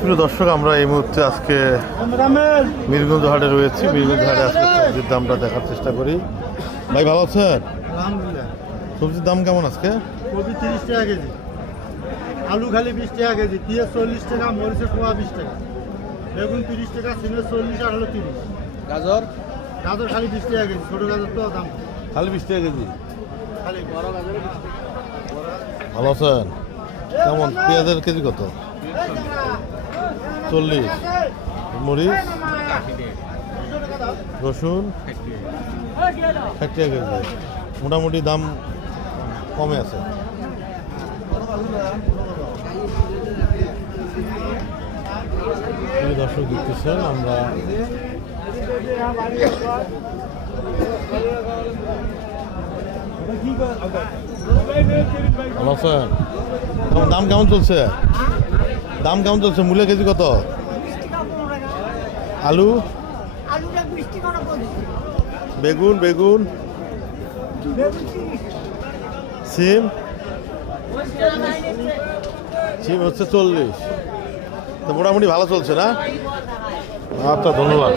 প্রিয় দর্শক, আমরা এই মুহূর্তে আজকে মিরগঞ্জ হাটে রয়েছি। মিরগঞ্জ হাটে আজকে সবজির দামটা দেখার চেষ্টা করি। ভাই ভালো আছেন? আলহামদুলিল্লাহ। সবজির দাম কেমন আজকে? কপি 30 টাকা কেজি, আলু খালি 20 টাকা কেজি, পেঁয়াজ 40 টাকা, মরিচের পোয়া 20 টাকা, বেগুন 30 টাকা, সিমের 40 আর হলো 30। গাজর খালি 20 টাকা কেজি, ছোটো গাজর তো দাম খালি 20 টাকা কেজি। খালি বড় গাজর 20 টাকা। ভালো আছেন? কেমন পেঁয়াজের কেজি কত? 40। মরিচ, রসুন 60 টাকা কেজি। মোটামুটি দাম কমে আছে। দর্শক দেখতেছেন আমরা ভালো আছেন? দাম কেমন চলছে? দাম কেমন চলছে? মূল্য কেজি কত? আলু, বেগুন, সিম হচ্ছে 40। তো মোটামুটি ভালো চলছে না? আচ্ছা, ধন্যবাদ।